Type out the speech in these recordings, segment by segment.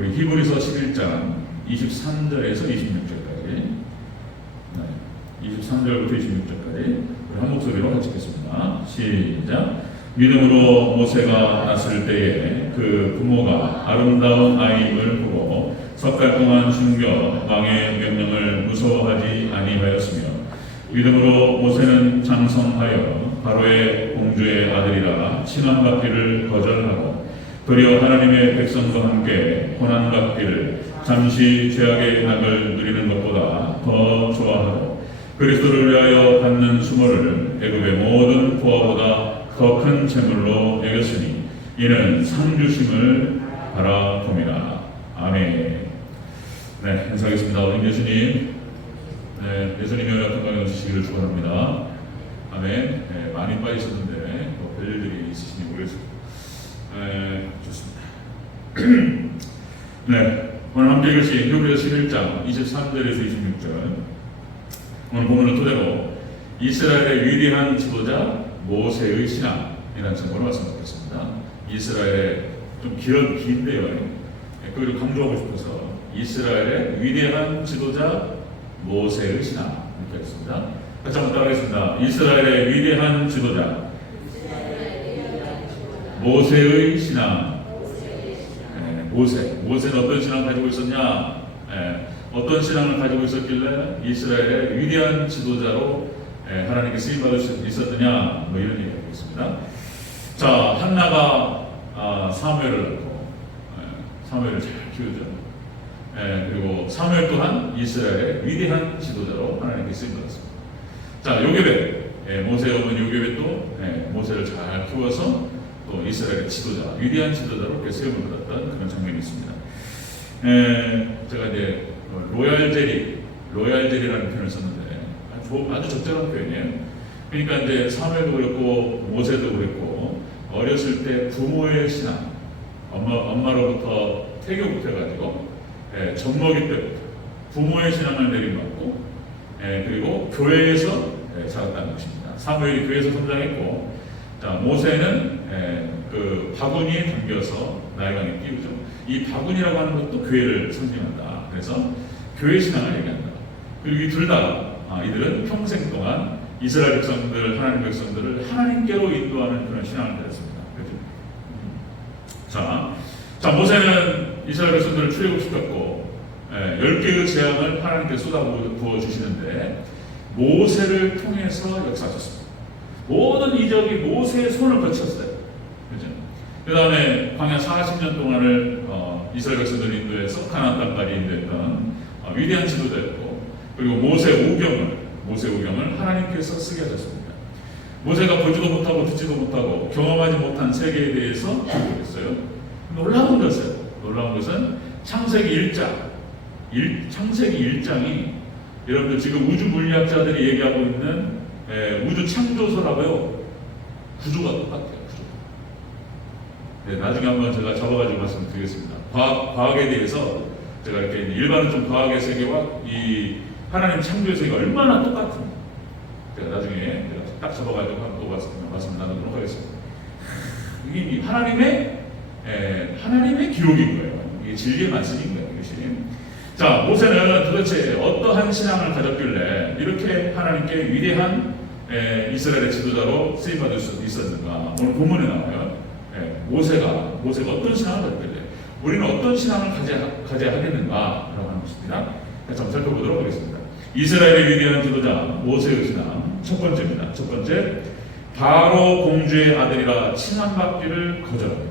우리 히브리서 11장 23절에서 26절까지 23절부터 26절까지 우리 한 목소리로 같이 읽겠습니다. 시작. 믿음으로 모세가 났을 때에 그 부모가 아름다운 아이임을 보고 석 달 동안 숨겨 왕의 명령을 무서워하지 아니하였으며 믿음으로 모세는 장성하여 바로의 공주의 아들이라 칭함받기를 거절하고 도리어 하나님의 백성과 함께 고난받기를 잠시 죄악의 낙을 누리는 것보다 더 좋아하고 그리스도를 위하여 받는 수모를 애굽의 모든 부하보다 더 큰 재물로 여겼으니 이는 상 주심을 바라봅니다. 아멘. 네, 인사하겠습니다. 어린 예수님, 예수님의 연락한 강연 주시기를 축원합니다. 아멘. 네, 많이 빠지셨는데 별일들이 있으시니 모르겠습니다. 좋습니다. 네, 오늘 함께 읽으신 히브리서 11장 23절에서 26절 오늘 본문을 토대로 이스라엘의 위대한 지도자 모세의 신앙이라는 제목으로 말씀드리겠습니다. 이스라엘의 좀 긴데요. 그걸 강조하고 싶어서 이스라엘의 위대한 지도자 모세의 신앙 이렇게 하겠습니다. 같이 한번 따라하겠습니다. 이스라엘의 위대한 지도자 모세의 신앙. 모세는 어떤 신앙을 가지고 있었냐? 어떤 신앙을 가지고 있었길래 이스라엘의 위대한 지도자로 하나님께 쓰임받을 수 있었느냐? 뭐 이런 얘기를 하고 있습니다. 자, 한나가 사무엘을 낳고 사무엘을 잘 키우죠. 그리고 사무엘 또한 이스라엘의 위대한 지도자로 하나님께 쓰임받았습니다. 자, 요게벳, 모세의 어머니 요게벳도 모세를 잘 키워서 또 이스라엘의 지도자, 위대한 지도자로 세움을 받았던 그런 장면이 있습니다. 제가 이제 로얄젤이라는 표현을 썼는데 아주 적절한 표현이에요. 그러니까 이제 사무엘도 그랬고 모세도 그랬고 어렸을 때 부모의 신앙, 엄마로부터 태교부터 해가지고 젖먹이 때부터 부모의 신앙을 내림받고 그리고 교회에서 자랐다는 것입니다. 사무엘이 교회에서 성장했고, 자, 모세는 그 바구니에 담겨서 나일강에 띄우죠. 이 바구니라고 하는 것도 교회를 상징한다. 그래서 교회 신앙을 얘기한다. 그리고 이 둘 다 이들은 평생 동안 이스라엘 백성들, 하나님 백성들을 하나님께로 인도하는 그런 신앙을 가졌습니다. 그렇죠? 자, 모세는 이스라엘 백성들을 출애굽시켰고 10개의 재앙을 하나님께 쏟아부어 주시는데 모세를 통해서 역사하셨습니다. 모든 이적이 모세의 손을 거쳤어요. 그죠? 그 다음에 광야 40년 동안을 이스라엘 백성들을 인도해서 가나안 땅까지 인도했던 위대한 지도자였고, 그리고 모세 우경을 하나님께서 쓰게 하셨습니다. 모세가 보지도 못하고 듣지도 못하고 경험하지 못한 세계에 대해서 기록했어요. 놀라운 것은 창세기 1장이 여러분들 지금 우주 물리학자들이 얘기하고 있는 우주 창조소라고요. 구조가 똑같아요. 네, 나중에 한번 제가 잡아가지고 말씀드리겠습니다. 과학에 대해서 제가 이렇게 일반은 과학의 세계와 이 하나님 창조의 세계가 얼마나 똑같은지 제가 나중에 제가 딱 잡아가지고 또 말씀 나누도록 하겠습니다. 이게 하나님의 기록인 거예요. 이게 진리의 말씀인 거예요. 이것이. 자, 모세는 도대체 어떠한 신앙을 가졌길래 이렇게 하나님께 위대한 이스라엘의 지도자로 쓰임받을 수 있었는가? 오늘 본문에 나와요. 모세가 어떤 신앙을 가졌길래 우리는 어떤 신앙을 가져야 하겠는가? 라고 하는 것입니다. 한번 살펴보도록 하겠습니다. 이스라엘의 위대한 지도자 모세의 신앙 첫 번째입니다. 첫 번째, 바로 공주의 아들이라 칭함받기를 거절합니다.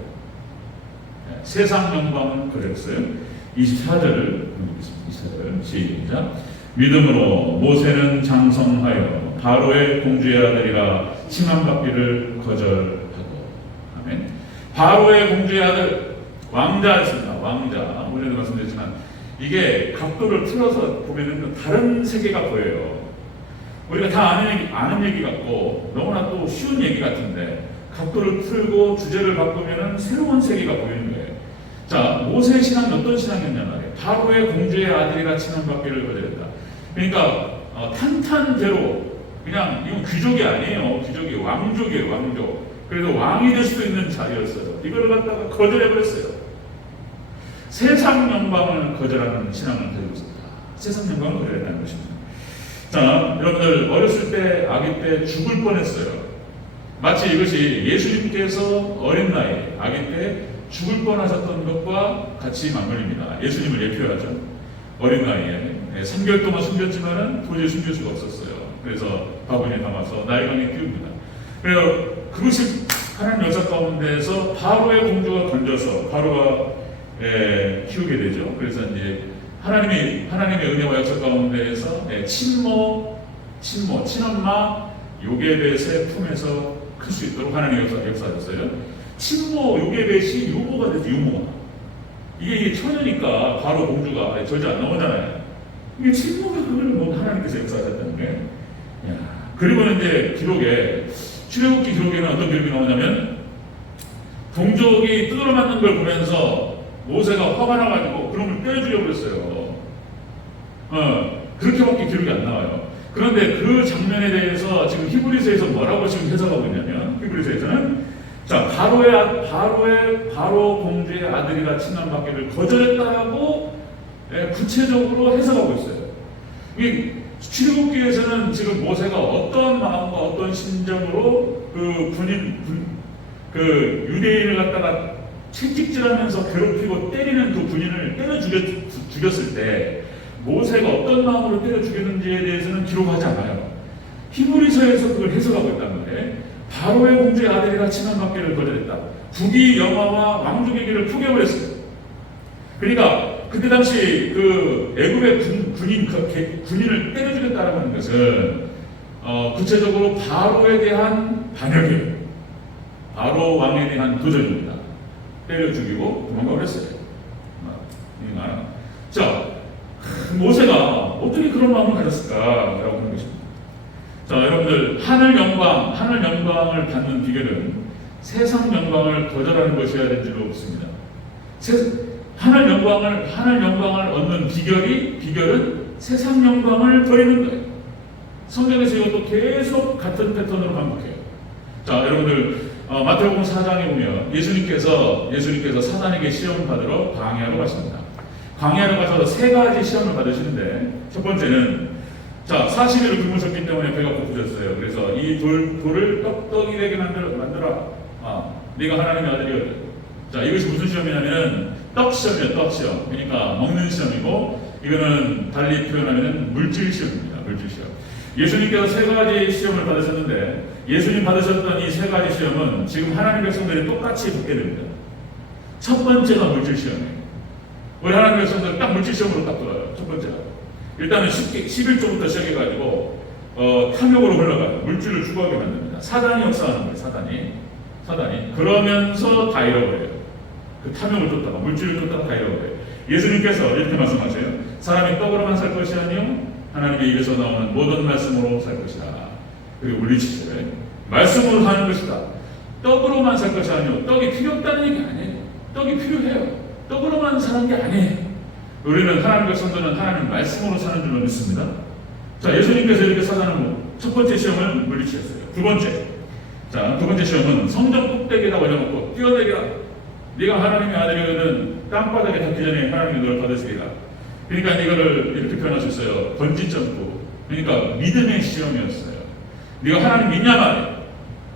세상 영광은 거절했어요. 24절을 읽겠습니다. 24절 시작. 믿음으로 모세는 장성하여 바로의 공주의 아들이라 칭함받기를 거절하고. 아멘. 바로의 공주의 아들, 왕자였습니다. 왕자. 오전에도 말씀드렸지만 이게 각도를 틀어서 보면은 다른 세계가 보여요. 우리가 다 아는 얘기 같고 너무나 또 쉬운 얘기 같은데 각도를 틀고 주제를 바꾸면은 새로운 세계가 보이는 거예요. 자, 모세의 신앙이 어떤 신앙이었냐 말이에요. 바로의 공주의 아들이라 칭함받기를 거절했다. 그러니까 탄탄대로 그냥 이건 귀족이 아니에요. 귀족이 왕족이에요. 왕족. 그래도 왕이 될 수도 있는 자리였어요. 이걸 갖다가 거절해버렸어요. 세상 영광을 거절하는 신앙을 가지고 있습니다. 세상 영광을 거절했다는 것입니다. 자, 여러분들 어렸을 때, 아기 때 죽을 뻔했어요. 마치 이것이 예수님께서 어린 나이, 아기 때 죽을 뻔하셨던 것과 같이 맞물립니다. 예수님을 예표하죠. 어린 나이에 3개월 동안 숨겼지만은 도저히 숨길 수가 없었어요. 그래서 바구니에 담아서 나일강에 띄웁니다. 그래서 그것이 하나님 역사 가운데에서 바로의 공주가 건져서 바로가 키우게 되죠. 그래서 이제 하나님의 은혜와 역사 가운데에서 친엄마 요게벳의 품에서 클 수 있도록 하나님의 역사하셨어요. 친모 요게벳이 유모가 되죠. 유모. 이게 처녀니까 바로 공주가 절대 안 나오잖아요. 이게 친모가 그걸 뭐 하나님께서 역사하셨다는 게. 그리고 이제 기록에 출애굽기 기록에는 어떤 기록이 나오냐면 동족이 두드러 맞는 걸 보면서 모세가 화가 나가지고 그놈을 때려 죽여 버렸어요. 그렇게밖에 기록이 안 나와요. 그런데 그 장면에 대해서 지금 히브리서에서 뭐라고 지금 해석하고 있냐면 히브리서에서는 자 바로 공주의 아들이라 칭함받기를 거절했다라고 구체적으로 해석하고 있어요. 이 출애굽기에서는 지금 모세가 어떠한 마음과 어떤 심정으로 그 유대인을 갖다가 채찍질하면서 괴롭히고 때리는 그 군인을 때려 죽였을 때 모세가 어떤 마음으로 때려 죽였는지에 대해서는 기록하지 않아요. 히브리서에서 그걸 해석하고 있다는 거예요. 바로의 공주의 아들이라 칭함받기를 거절했다. 국위 영화와 왕족의 길을 포기해버렸어요. 그러니까 그때 당시 그 애굽의 군인을 때려 죽였다라고 하는 것은 구체적으로 바로에 대한 반역이에요. 바로 왕에 대한 도전입니다. 때려 죽이고 도망가 버렸어요. 자, 모세가 어떻게 그런 마음을 가졌을까라고 하는 것입니다. 자, 여러분들 하늘 영광을 받는 비결은 세상 영광을 거절하는 것이어야 될 줄로 없습니다. 하늘 영광을 얻는 비결은 세상 영광을 버리는 거예요. 성경에서 이것도 계속 같은 패턴으로 반복해요. 자, 여러분들 마태복음 4장에 보면 예수님께서 사단에게 시험을 받으러 광야로 가십니다. 광야로 가셔서 세 가지 시험을 받으시는데 첫 번째는 자 40일을 굶으셨기 때문에 배가 고프셨어요. 그래서 이 돌을 떡떡이 되게 만들어라. 네가 하나님의 아들이거든. 자, 이것이 무슨 시험이냐면 떡 시험이에요. 떡 시험. 그러니까 먹는 시험이고 이거는 달리 표현하면 물질 시험입니다. 물질 시험. 예수님께서 세 가지 시험을 받으셨는데 예수님 받으셨던 이 세 가지 시험은 지금 하나님 백성들이 똑같이 받게 됩니다. 첫 번째가 물질 시험이에요. 우리 하나님 백성들 딱 물질 시험으로 딱 들어요. 첫 번째가. 일단은 11조부터 시작해가지고 탐욕으로 흘러가요. 물질을 추구하게 만듭니다. 사단이 역사하는 거예요. 사단이. 그러면서 다 잃어버려요. 그 탐욕을 쫓다가 물질을 쫓다가 다 잃어버려요. 예수님께서 이렇게 말씀하세요. 사람이 떡으로만 살 것이 아니요 하나님의 입에서 나오는 모든 말씀으로 살 것이다. 그리고 물리치죠. 말씀으로 사는 것이다. 떡으로만 살 것이 아니요 떡이 필요 없다는 얘기 아니에요. 떡이 필요해요. 떡으로만 사는 게 아니에요. 우리는 하나님 백성들은 하나님 말씀으로 사는 줄로 믿습니다. 자, 예수님께서 이렇게 사단을 첫 번째 시험을 물리치셨어요. 두 번째 시험은 성전 꼭대기에다 올려놓고 뛰어내리라. 네가 하나님의 아들이거든 땅바닥에 닿기 전에 하나님이 너를 받으시리라. 그러니까 이거를 이렇게 표현할 수 있어요. 번지점프. 그러니까 믿음의 시험이었어요. 네가 하나님 믿냐 말이야.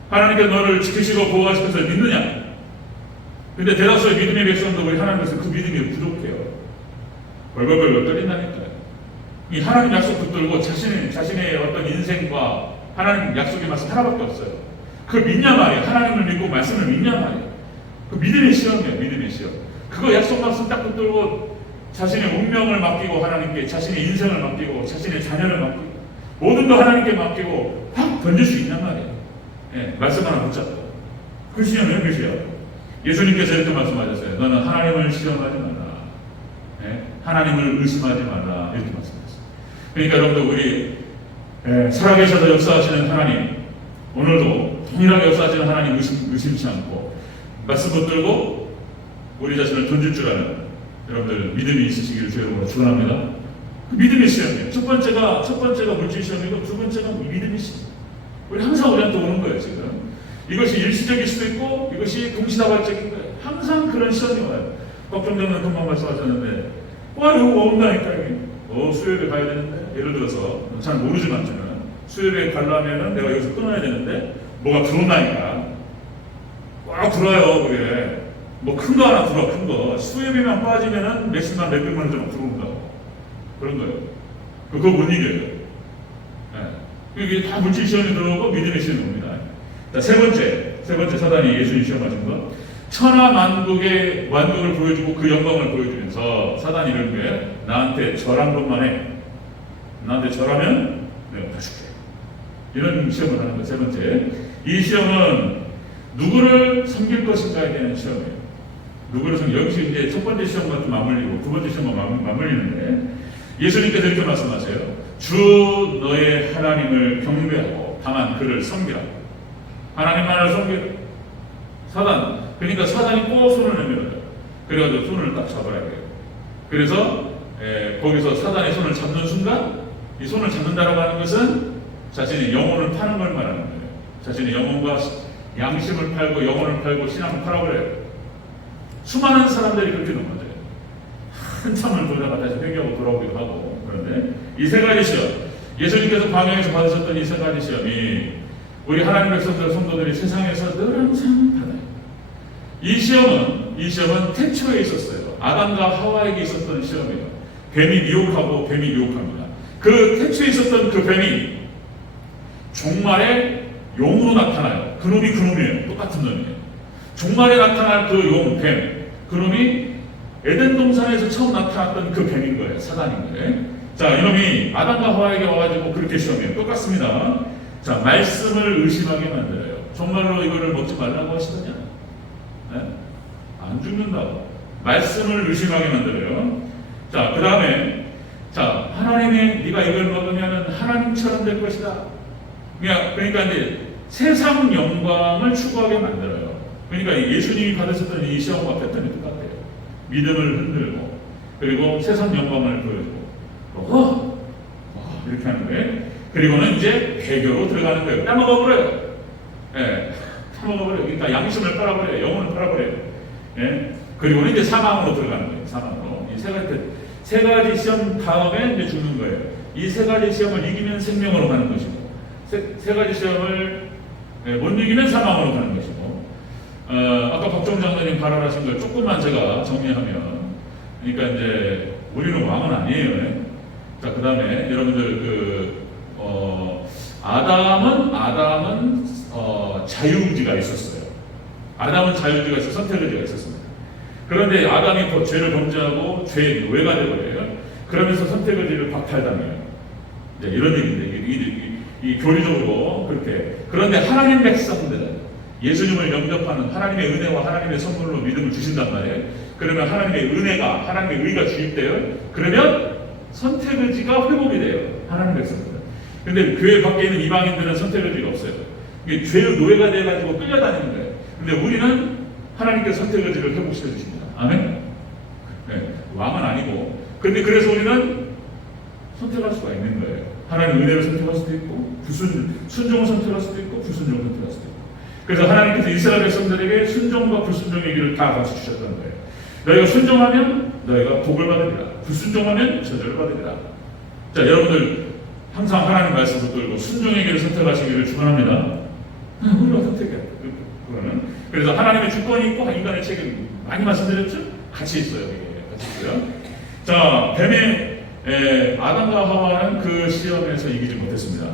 하나님께 너를 지키시고 보호하실 것을 믿느냐. 근데 대다수의 믿음의 백성도 우리 하나님께서 그 믿음이 부족해요. 벌벌벌 떨린다니까요. 이 하나님 약속 붙들고 자신의 어떤 인생과 하나님 약속의 말씀 하나밖에 없어요. 그걸 믿냐 말이야. 하나님을 믿고 말씀을 믿냐 말이야. 그 믿음의 시험이에요. 믿음의 시험. 그거 약속 말씀 딱 붙들고 자신의 운명을 맡기고 하나님께 자신의 인생을 맡기고 자신의 자녀를 맡기고 모든 거 하나님께 맡기고 확 던질 수 있냔 말이에요. 말씀 하나 붙잡고. 그 시험이에요. 그 시험. 예수님께서 이렇게 말씀하셨어요. 너는 하나님을 시험하지 마라. 하나님을 의심하지 마라. 이렇게 말씀하셨어요. 그러니까 여러분들 우리 살아계셔서 역사하시는 하나님 오늘도 동일하게 역사하시는 하나님 의심치 않고 말씀 붙들고 우리 자신을 던질 줄 아는 여러분들 믿음이 있으시기를 주여로 축원합니다. 그 믿음의 시험이에요. 첫 번째가 물질 시험이고 두 번째가 믿음의 시험. 우리 항상 우리한테 오는 거예요. 지금 이것이 일시적일 수도 있고 이것이 동시다발적인 거예요. 항상 그런 시험이 와요. 걱정되는 금방 말씀하셨는데, 와, 이거 온다니까, 여기. 수요일에 가야 되는데, 예를 들어서, 잘 모르지만 저는, 수요일에 가려면은 내가 여기서 끊어야 되는데, 뭐가 들어온다니까. 꽉 들어요, 그게. 뭐 큰 거 하나 들어, 큰 거. 수요일에만 빠지면은 몇십만, 몇백만 원 정도 들어온다고. 그런 거예요. 그거 못 이겨요. 네. 이게 다 물질 시험이 들어오고 믿음의 시험이 옵니다. 자, 세 번째 사단이 예수님 시험하신 거. 천하 만국의 완국을 보여주고 그 영광을 보여주면서 사단이 이런 게 나한테 절한 것만 해. 나한테 절하면 내가 다 줄게. 이런 시험을 하는 거. 세 번째. 이 시험은 누구를 섬길 것인가에 대한 시험이에요. 누구를 여기서 이제 첫 번째 시험과 좀 맞물리고 두 번째 시험과 맞물리는데 예수님께서 이렇게 말씀하세요. 주 너의 하나님을 경배하고 다만 그를 섬기라. 하나님만을 섬기라. 사단. 그러니까 사단이 꼭 손을 내밀어요. 그래가지고 손을 딱 잡아야 돼요. 그래서 거기서 사단의 손을 잡는 순간 이 손을 잡는다라고 하는 것은 자신의 영혼을 파는 걸 말하는 거예요. 자신의 영혼과 양심을 팔고 영혼을 팔고 신앙을 팔아버려요. 수많은 사람들이 그렇게 넘어져요. 한참을 돌다가 다시 회개하고 돌아오기도 하고. 그런데 이 세 가지 시험, 예수님께서 광야에서 받으셨던 이 세 가지 시험이 우리 하나님 백성들 성도들이 세상에서 늘 항상 받아요. 이 시험은 태초에 있었어요. 아담과 하와에게 있었던 시험이에요. 뱀이 미혹하고 뱀이 유혹합니다. 그 태초에 있었던 그 뱀이 종말에 용으로 나타나요. 그놈이에요. 똑같은 놈이에요. 종말에 나타날 그 용, 뱀. 그놈이 에덴 동산에서 처음 나타났던 그 뱀인 거예요. 사단인 거예요. 자, 이놈이 아담과 하와에게 와가지고 그렇게 시험해요. 똑같습니다. 자, 말씀을 의심하게 만들어요. 정말로 이거를 먹지 말라고 하시더냐? 네? 안 죽는다고. 말씀을 의심하게 만들어요. 자, 그 다음에 자, 하나님이 네가 이걸 먹으면 하나님처럼 될 것이다. 그러니까 이제 세상 영광을 추구하게 만들어요. 그러니까 예수님이 받으셨던 이 시험과 패턴이 똑같아요. 믿음을 흔들고 그리고 세상 영광을 보여주고 이렇게 하는 거예요. 그리고는 이제 배교로 들어가는 거예요. 따먹어버려요. 따먹어버려요. 그러니까 양심을 팔아버려요. 영혼을 팔아버려요. 그리고는 이제 사망으로 들어가는 거예요. 사망으로. 이 세 가지 시험 다음에 이제 죽는 거예요. 이 세 가지 시험을 이기면 생명으로 가는 것이고 세 가지 시험을 못 이기면 사망으로 가는 것이고 아까 박정 장로님 발언하신 걸 조금만 제가 정리하면 그러니까 이제 우리는 왕은 아니에요. 자, 그 다음에 여러분들 아담은 자유의지가 있었어요. 아담은 자유의지가 있어 선택의지가 있었습니다. 그런데 아담이 죄를 범죄하고 죄의 노예가 되어버려요. 그러면서 선택의지를 박탈당해요. 이제 이런 얘기인데 이 교리적으로 그렇게. 그런데 하나님 백성들은 예수님을 영접하는 하나님의 은혜와 하나님의 선물로 믿음을 주신단 말이에요. 그러면 하나님의 은혜가 하나님의 의가 주입돼요. 그러면 선택의지가 회복이 돼요. 하나님 백성들은. 근데 교회 밖에 있는 이방인들은 선택의지가 없어요. 이게 죄의 노예가 돼가지고 끌려다니는 거예요. 근데 우리는 하나님께서 선택의지를 회복시켜 주십니다. 아멘? 네, 왕은 아니고. 근데 그래서 우리는 선택할 수가 있는 거예요. 하나님의 은혜를 선택할 수도 있고, 순종을 선택할 수도 있고, 불순종을 선택할 수도 있고. 그래서 하나님께서 이스라엘 백성들에게 순종과 불순종의 길을 다 같이 주셨던 거예요. 너희가 순종하면 너희가 복을 받으리라. 불순종하면 저주를 받으리라. 자, 여러분들 항상 하나님 말씀 붙들고 순종의 길을 선택하시기를 축원합니다. 우리가 선택해야 돼. 그거는. 그래서 하나님의 주권이 있고 인간의 책임 많이 말씀드렸죠? 같이 있어요. 같이 있어요. 자, 뱀의 아담과 하와는 그 시험에서 이기지 못했습니다.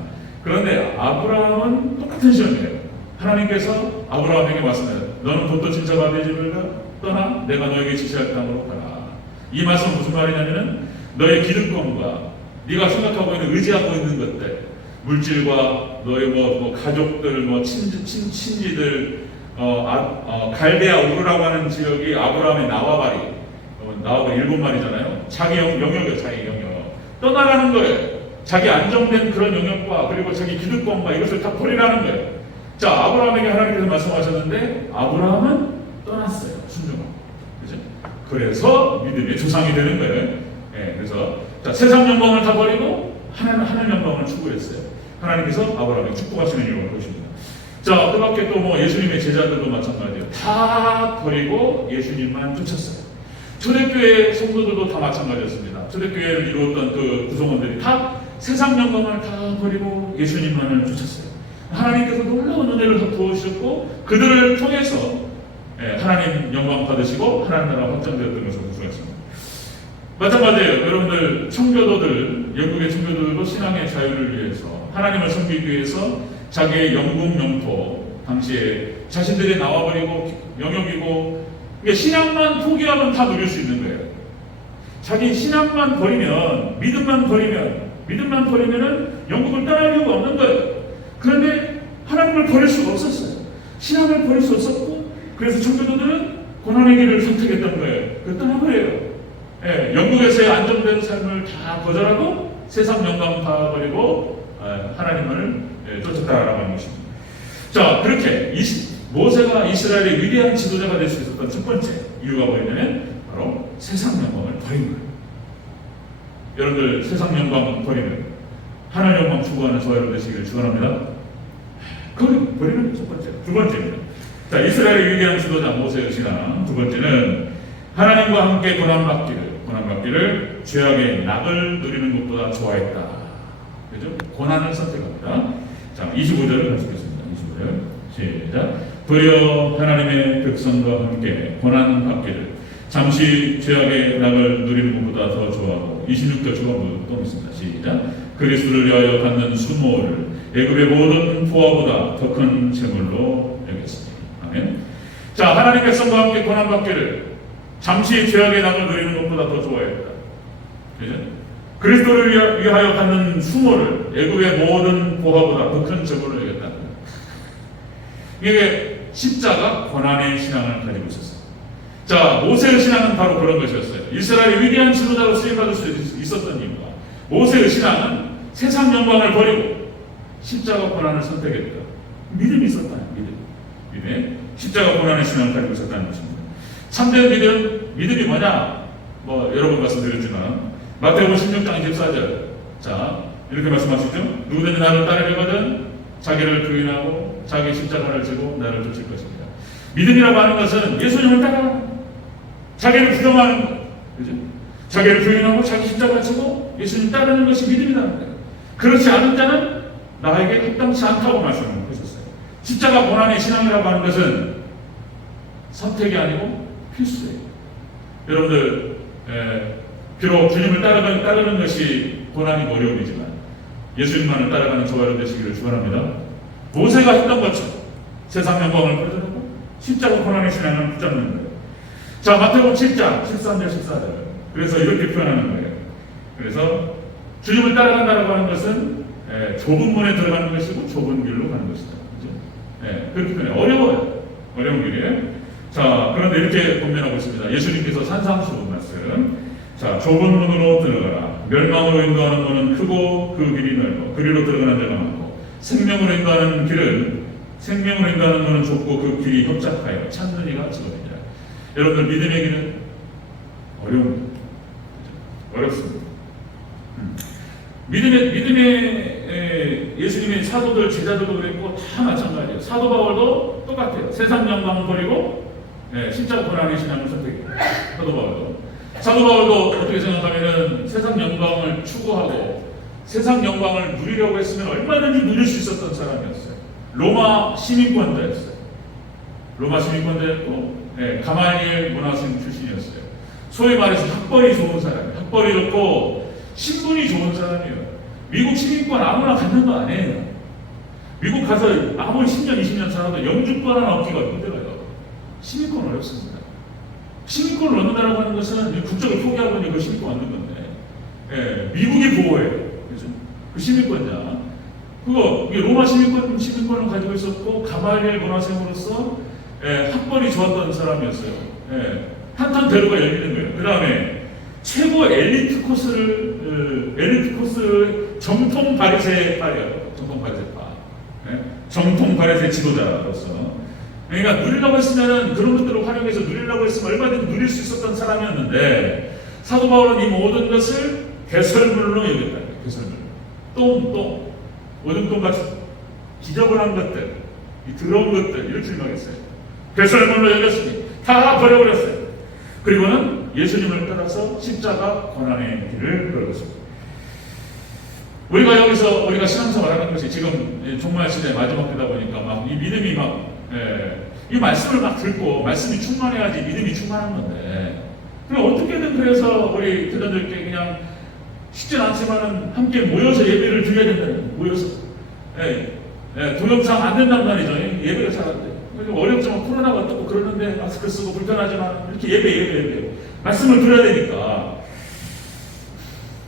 그런데 아브라함은 똑같은 시험이에요. 하나님께서 아브라함에게 말씀하셨어요. 너는 본토 친척 아비의 집을 떠나 내가 너에게 지시할 땅으로 가라. 이 말씀은 무슨 말이냐면은 너의 기득권과 네가 생각하고 있는 의지하고 있는 것들, 물질과 너의 가족들, 친지들, 갈대아 우르라고 하는 지역이 아브라함의 나와바리, 나와바리 일본 말이잖아요. 자기 영역이요, 자기 영역. 떠나라는 거예요. 자기 안정된 그런 영역과 그리고 자기 기득권과 이것을 다 버리라는 거예요. 자, 아브라함에게 하나님께서 말씀하셨는데 아브라함은 떠났어요. 순종하고. 그죠? 그래서 믿음의 조상이 되는 거예요. 그래서 자, 세상 영광을 다 버리고 하나님 영광을 추구했어요. 하나님께서 아브라함에게 축복하시는 이유가 그것입니다. 자, 그 밖에 또 예수님의 제자들도 마찬가지예요. 다 버리고 예수님만 쫓았어요. 초대교회 성도들도 다 마찬가지였습니다. 초대교회를 이루었던 그 구성원들이 다 세상 영광을 다 버리고 예수님만을 쫓았어요. 하나님께서 놀라운 은혜를 부어주셨고 그들을 통해서 하나님 영광 받으시고 하나님 나라 확장되었던 것을 볼 수가 있습니다. 마찬가지예요. 여러분들 청교도들, 영국의 청교도들도 신앙의 자유를 위해서 하나님을 섬기기 위해서 자기의 영국 영토 당시에 자신들이 나와버리고 영역이고 신앙만 포기하면 다 누릴 수 있는 거예요. 자기 신앙만 버리면 믿음만 버리면은 영국을 떠날 이유가 없는 거예요. 그런데 하나님을 버릴 수가 없었어요. 신앙을 버릴 수 없었고 그래서 청교도들은 고난의 길을 선택했던 거예요. 그 떠나버려요. 영국에서의 안정된 삶을 다 거절하고 세상 영광 다 버리고 하나님을 쫓았다라고 하는 것입니다. 자, 그렇게 모세가 이스라엘의 위대한 지도자가 될 수 있었던 첫 번째 이유가 뭐냐면 바로 세상 영광을 버린 거예요. 여러분들 세상 영광 버리면 하나님 영광 추구하는 저와 여러분 되시기를 축원합니다. 그걸 버리는 첫 번째. 두 번째입니다. 자, 이스라엘의 위대한 지도자 모세의 신앙. 두 번째는 하나님과 함께 고난받기를 죄악의 낙을 누리는 것보다 좋아했다. 그죠? 고난을 선택합니다. 자, 25절을 가시겠습니다. 25절. 시작. 도리어 하나님의 백성과 함께 고난받기를 잠시 죄악의 낙을 누리는 것보다 더 좋아하고 26절 중간부 또 있습니다. 시작. 그리스도를 위하여 갖는 수모를 애굽의 모든 포화보다 더 큰 재물로 여겼습니다. 아멘. 자, 하나님 백성과 함께 고난받기를 잠시 죄악의 낙을 누리는 것보다 더 좋아했다. 그죠? 그리스도를 위하여 갖는 수모를 애굽의 모든 포화보다 더 큰 재물로 여겼다. 이게 십자가 고난의 신앙을 가지고 있었어요. 자, 모세의 신앙은 바로 그런 것이었어요. 이스라엘의 위대한 지도자로 쓰임받을 수 있었던 이유가 모세의 신앙은 세상 영광을 버리고 십자가 고난을 선택했다. 믿음이 있었다. 믿음에 십자가 고난의 신앙을 가지고 있었다는 것입니다. 참된 믿음이 뭐냐? 여러 번 말씀드렸지만 마태복음 16장 24절 자, 이렇게 말씀하시죠. 누구든지 나를 따르려거든 자기를 부인하고 자기 십자가를 지고 나를 쫓을 것입니다. 믿음이라고 하는 것은 예수님을 따라가는 거예요. 자기를 부정하는 거예요. 그죠? 자기를 부인하고 자기 십자가를 지고 예수님 따르는 것이 믿음이라는 거예요. 그렇지 않은 자는 나에게 합당치 않다고 말씀하셨어요. 십자가 고난의 신앙이라고 하는 것은 선택이 아니고 필수예요. 여러분들 비록 주님을 따르는 것이 고난이 어려움이지만 예수님만을 따라가는 저와 여러분 되시기를 축원합니다. 모세가 했던 것처럼 세상 영광을 거절하고 십자가 고난의 신앙을 붙잡는 거예요. 자, 마태복음 7장 13절 14절 그래서 이렇게 표현하는 거예요. 그래서 주님을 따라간다고 하는 것은 좁은 문에 들어가는 것이고 좁은 길로 가는 것이다. 그렇죠? 그렇기 때문에 어려운 길이에요. 자, 그런데 이렇게 권면하고 있습니다. 예수님께서 산상수훈 말씀. 자, 좁은 문으로 들어가라. 멸망으로 인도하는 문은 크고 그 길이 넓어 그리로 들어가는 데가 많고 생명으로 인도하는 문은 좁고 그 길이 협착하여 찾는 이가 직업이다. 여러분들 믿음의 길은 어렵습니다. 믿음의 예수님의 사도들 제자들도 그랬고 다 마찬가지예요. 사도 바울도 똑같아요. 세상 영광을 버리고 십자가 고난의 신앙을 선택해요. 사도 바울도 어떻게 생각하면은 세상 영광을 추구하고 세상 영광을 누리려고 했으면 얼마든지 누릴 수 있었던 사람이었어요. 로마 시민권자였어요. 가말리엘 문화생 출신이었어요. 소위 말해서 학벌이 좋은 사람이에요. 학벌이 좋고 신분이 좋은 사람이에요. 미국 시민권 아무나 갖는 거 아니에요. 미국 가서 아무리 10년, 20년 살아도 영주권 하나 얻기가 힘들어요. 시민권 어렵습니다. 시민권을 얻는다고 하는 것은 국적을 포기하고 그 시민권 얻는 건데, 미국이 보호해요. 그래서 그 시민권자. 로마 시민권을 가지고 있었고, 가말리엘 문화생으로서 학벌이 좋았던 사람이었어요. 한탄 대로가 열리는 거예요. 그 다음에 최고 엘리트 코스 정통 바리새파예요. 정통 바리새 지도자로서. 그러니까 누리려고 했으면 그런 것들을 활용해서 누리려고 했으면 얼마든지 누릴 수 있었던 사람이었는데 사도 바울은 이 모든 것을 배설물로 여겼다. 배설물. 오줌똥같이 지저분한 것들, 이 더러운 것들 이렇게 생각했어요. 배설물로 여겼으니 다 버려버렸어요. 그리고는 예수님을 따라서 십자가 고난의 길을 걸었습니다. 우리가 여기서 우리가 신앙생활하는 것이 지금 종말 시대 마지막 되다 보니까 막 이 믿음이 이 말씀을 막 듣고 말씀이 충만해야지 믿음이 충만한 건데, 그럼 어떻게든 그래서 우리 교단들께 그냥 쉽진 않지만은 함께 모여서 예배를 드려야 된다는, 모여서 동영상 안 된단 말이죠. 예배가 잘 안 돼요. 어렵지만 코로나가 떴고 그러는데 마스크 쓰고 불편하지만 이렇게 예배 말씀을 드려야 되니까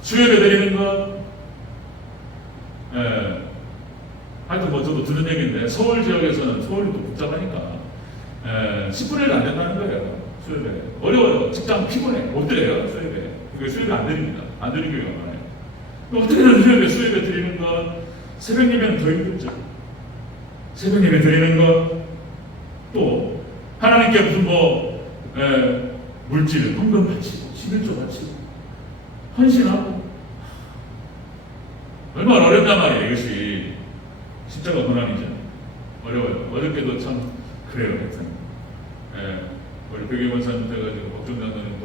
주예배 드리는 것. 하여튼 뭐 저도 들은 얘기인데 서울 지역에서는 서울이 또 복잡하니까 10분의 1도 안 된다는 거예요. 수요일에 어려워요. 직장 피곤해 못 드려요. 수요일에 안 드립니다. 안 드리는 경우가 많아요. 어떻게든 수요일에 드리는 건 새벽 예배는 더 힘들죠. 새벽 예배 드리는 것, 또 하나님께 무슨 물질 헌금 바치고 11조 바치고 헌신하고 얼마나 어렵단 말이에요. 이것이 십자가 고난이죠. 어려워요. 어저께도 참 그래요. 우리 백일 원사님 돼가지고 법정장로님 또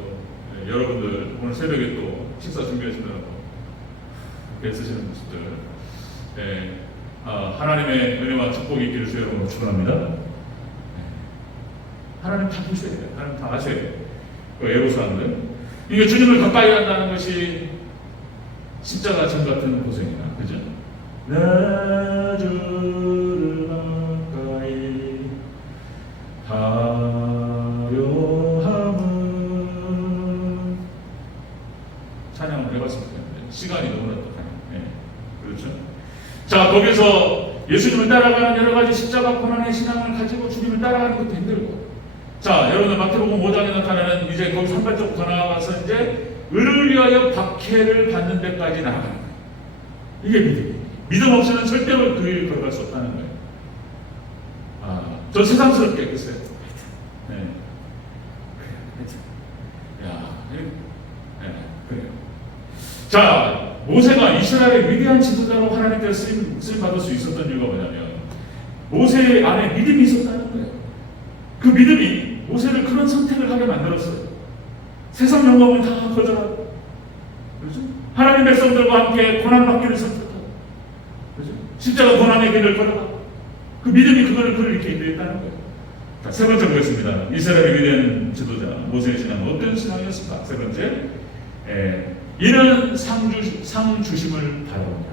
여러분들 오늘 새벽에 또 식사 준비하시느라고 애쓰시는 모습들, 하나님의 은혜와 축복이 있기를 주여 여러분 축원합니다. 하나님 다 보셔야 돼요. 하나님 다 아셔야 돼요. 애로사항들, 이게 주님을 가까이 한다는 것이 십자가 전 같은 고생이다. 그죠? 내 주를 가까이 하려 함은, 찬양을 해봤을 텐데 시간이 너무나 또 그렇죠? 자, 거기서 예수님을 따라가는 여러 가지 십자가 고난의 신앙을 가지고 주님을 따라가는 것도 힘들고, 자, 여러분들 마태복음 5장에 나타나는 이제 거기 산발적으로 더 나아가서 이제 의를 위하여 박해를 받는 데까지 나아가는 거예요. 이게 믿음이에요. 믿음 없이는 절대로 그 길을 걸어갈 수 없다는 거예요. 저 세상스럽게 글쎄요. 그래요. 자, 모세가 이스라엘의 위대한 지도자로 하나님께서 쓰임 받을 수 있었던 이유가 뭐냐면 모세 안에 믿음이 있었다는 거예요. 그 믿음이 모세를 그런 선택을 하게 만들었어요. 세상 영광을 다 거절하고, 그렇죠? 하나님 백성들과 함께 고난받기를 선택하고, 그렇죠? 십자가 고난의 길을 걸어가고, 그 믿음이 그를 이렇게 인도했다는 거예요. 자, 세 번째 보겠습니다. 이스라엘의 위대한 지도자 모세의 신앙은 어떤 신앙이었을까? 세 번째, 이는 상 주심을 바라보냐.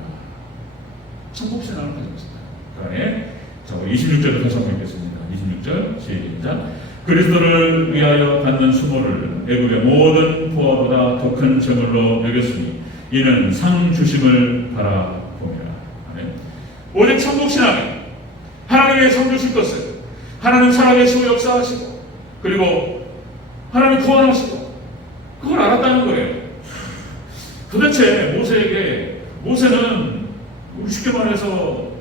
천국 신앙을 가졌습니다. 그다음에 자, 26절을 다시 한번 읽겠습니다. 26절 시작. 그리스도를 위하여 받는 수모를 애국의 모든 부하보다 더 큰 제물로 여겼으니 이는 상 주심을 바라봅니다. 오직 천국 신앙은 하나님의 상 주실 것을, 하나님 살아계시고 역사하시고, 그리고 하나님 구원하시고, 그걸 알았다는 거예요. 도대체 모세는 쉽게 말해서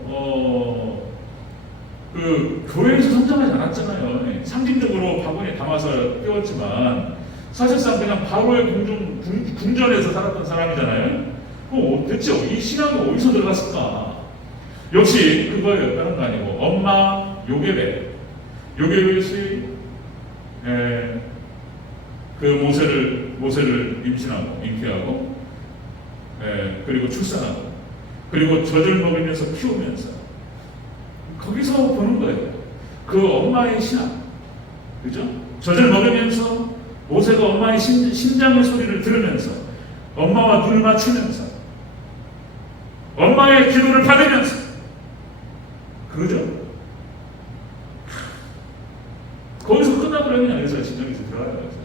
그 교회에서 성장하지 않았잖아요. 상징적으로 바구니에 담아서 띄웠지만 사실상 그냥 바로의 궁전에서 살았던 사람이잖아요. 그럼 대체 이 신앙이 어디서 들어갔을까? 역시 그거예요. 다른 거 아니고 엄마 요게벳이 그 모세를 잉태하고 그리고 출산하고, 그리고 젖을 먹이면서 키우면서, 거기서 보는 거예요. 그 엄마의 신앙, 그죠? 젖을 먹으면서 모세가 엄마의 심장의 소리를 들으면서, 엄마와 눈을 맞추면서, 엄마의 기도를 받으면서, 그죠? 거기서 끝나버리면 여기서 진정에서 들어가는 거죠.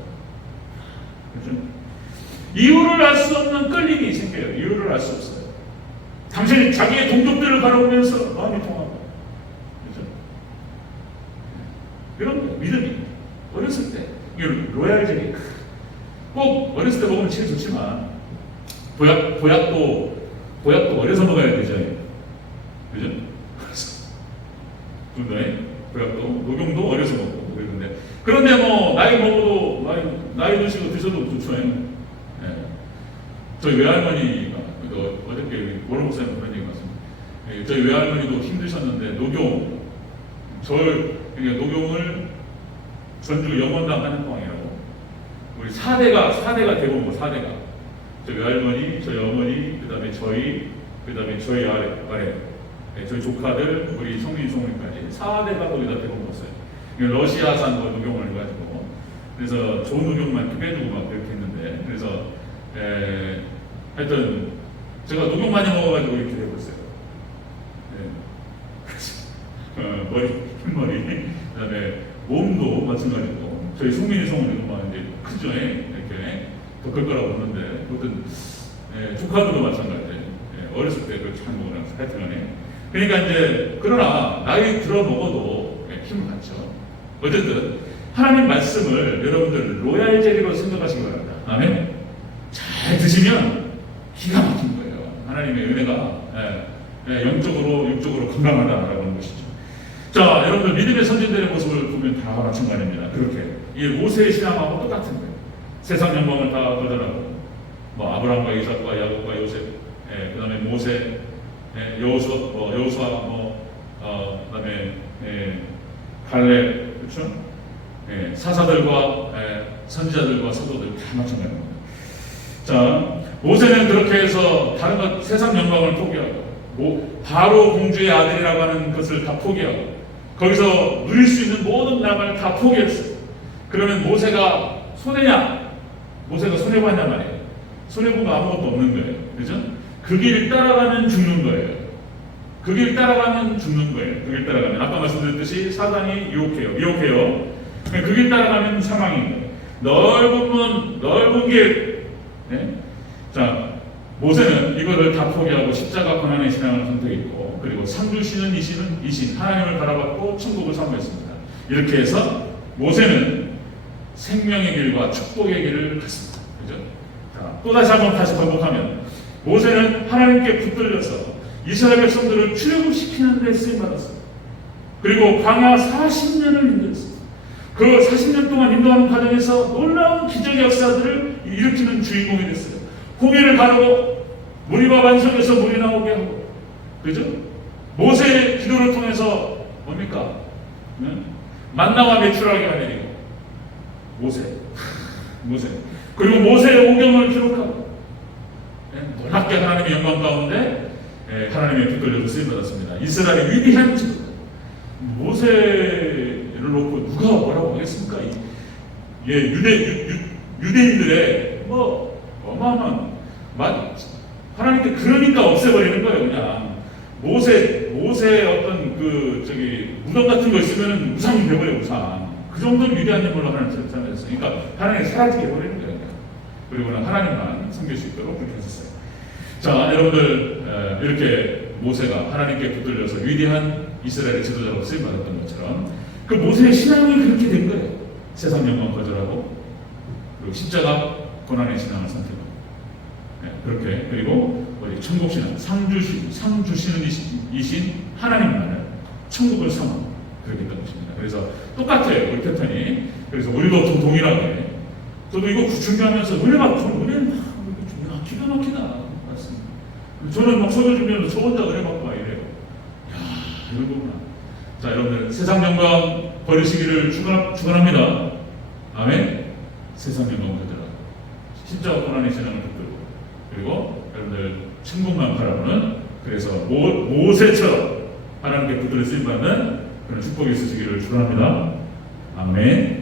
그죠? 이유를 알 수 없는 끌림이 생겨요. 이유를 알 수 없어요. 당신이 자기의 동족들을 바라보면서 마음이 통하고, 그죠? 이런 거예요. 믿음이. 어렸을 때, 로얄젤리. 꼭 어렸을 때 먹으면 제일 좋지만, 보약도 어려서 먹어야 되죠. 그죠? 보약도, 녹용도 어려서 먹고, 그런데 뭐, 나이 먹어도, 나이 드시고 드셔도 좋죠. 저희 외할머니가, 어저께 모로 목사님 그런 얘기 같습니다. 저희 외할머니도 힘드셨는데, 녹용을 전주 영원당 한약방이라고, 우리 우리 4대가 되고 뭐 4대가 저희 할머니, 저희 어머니, 그 다음에 저희 아래 저희 조카들, 우리 성민까지 4대가 거기다 대고 먹었어요. 러시아산 녹용을 해가지고 그래서 좋은 녹용만 이렇게 빼주고 막 그렇게 했는데 그래서 하여튼 제가 녹용 많이 먹어가지고 이렇게 되고 있어요. 머리, 흰머리, 그 다음에 몸도 마찬가지고 저희 송민이 성우는 이제 크죠. 이렇게 더 클 거라고 보는데 아무튼 조카들도 마찬가지예요. 어렸을 때 그렇게 한 거는 하여튼간에 그러니까 이제 그러나 나이 들어 먹어도 힘을 갖죠. 어쨌든 하나님 말씀을 여러분들 로얄 젤리로 생각하시기 바랍니다. 아멘. 잘 드시면 기가 막힌 거예요. 하나님의 은혜가 영적으로 육적으로 건강하다라고 하는 것이죠. 자, 여러분들 믿음의 선진들의 모습을 보면 다 마찬가지입니다. 그렇게 이 모세의 신앙하고 똑같은 거예요. 세상 영광을 다 거절하고 뭐 아브라함과 이삭과 야곱과 요셉, 그다음에 모세, 여호수아, 그다음에 갈렙, 그렇죠? 사사들과 선지자들과 사도들 다 마찬가지입니다. 자, 모세는 그렇게 해서 다른 것 세상 영광을 포기하고 바로 공주의 아들이라고 하는 것을 다 포기하고 거기서 누릴 수 있는 모든 낙을 다 포기했어요. 그러면 모세가 손해냐? 모세가 손해봤냐 말이에요. 손해본 거 아무것도 없는 거예요. 그죠? 그 길 따라가면 죽는 거예요. 그 길 따라가면 죽는 거예요. 그 길 따라가면 아까 말씀드렸듯이 사단이 미혹해요. 그 길 따라가면 사망인 거예요. 넓은 문, 넓은 길. 자, 모세는 이거를 다 포기하고 십자가 고난의 신앙을 선택했고 그리고 상 주시는 이신 하나님을 바라봤고 천국을 사모했습니다. 이렇게 해서 모세는 생명의 길과 축복의 길을 갔습니다. 그죠? 자, 또다시 한번 반복하면 모세는 하나님께 붙들려서 이스라엘 백성들을 출애굽시키는 데 쓰임받았습니다. 그리고 광야 40년을 인도했습니다. 그 40년 동안 인도하는 과정에서 놀라운 기적의 역사들을 일으키는 주인공이 됐어요. 홍해를 가르고 무리와 반석에서 물이 나오게 하고, 그죠? 모세의 기도를 통해서 뭡니까? 만나와 메추라기가 내리고 모세. 그리고 모세의 오경을 기록하고 놀랍게 하나님의 영광 가운데 하나님의 붙들려서 쓰임받았습니다. 이스라엘의 위대한 지도. 모세를 놓고 누가 뭐라고 하겠습니까? 유대인들의 어마어마한 하나님께 그러니까 없애버리는 거예요. 그냥 모세의 어떤 무덤 같은 거 있으면 우상이 되버려. 우상. 그 정도는 위대한 인물로 하나님 찾아냈어요. 그러니까 하나님이 사라지게 해버리는 거예요. 그리고는 하나님만 섬길 수 있도록 그렇게 하셨어요. 자, 여러분들 이렇게 모세가 하나님께 붙들려서 위대한 이스라엘의 지도자로 쓰임받았던 것처럼 그 모세의 신앙이 그렇게 된 거예요. 세상 영광 거절하고 그리고 십자가 고난의 신앙을 선택하고 그렇게 그리고 천국 신앙 상 주시는 이신 하나님만을 천국을 삼아 그렇게 했던 것입니다. 그래서 똑같아요. 우리 패턴이. 그래서 우리도 동일하게 저도 이거 준비하면서 은혜는 기가 막히다. 맞습니다. 저는 막 설교 준비하면서 저 혼자 은혜 받고 막 이래요. 야, 이런 거구나. 자, 여러분들 세상 영광 버리시기를 축원합니다. 아멘. 세상 영광 버리라. 십자가 고난의 신앙을 붙들고 그리고 여러분들 천국만 바라보는 그래서 모세처럼 하나님께 붙들려 쓰임받는 그런 축복이 있으시기를 축원합니다. 아멘.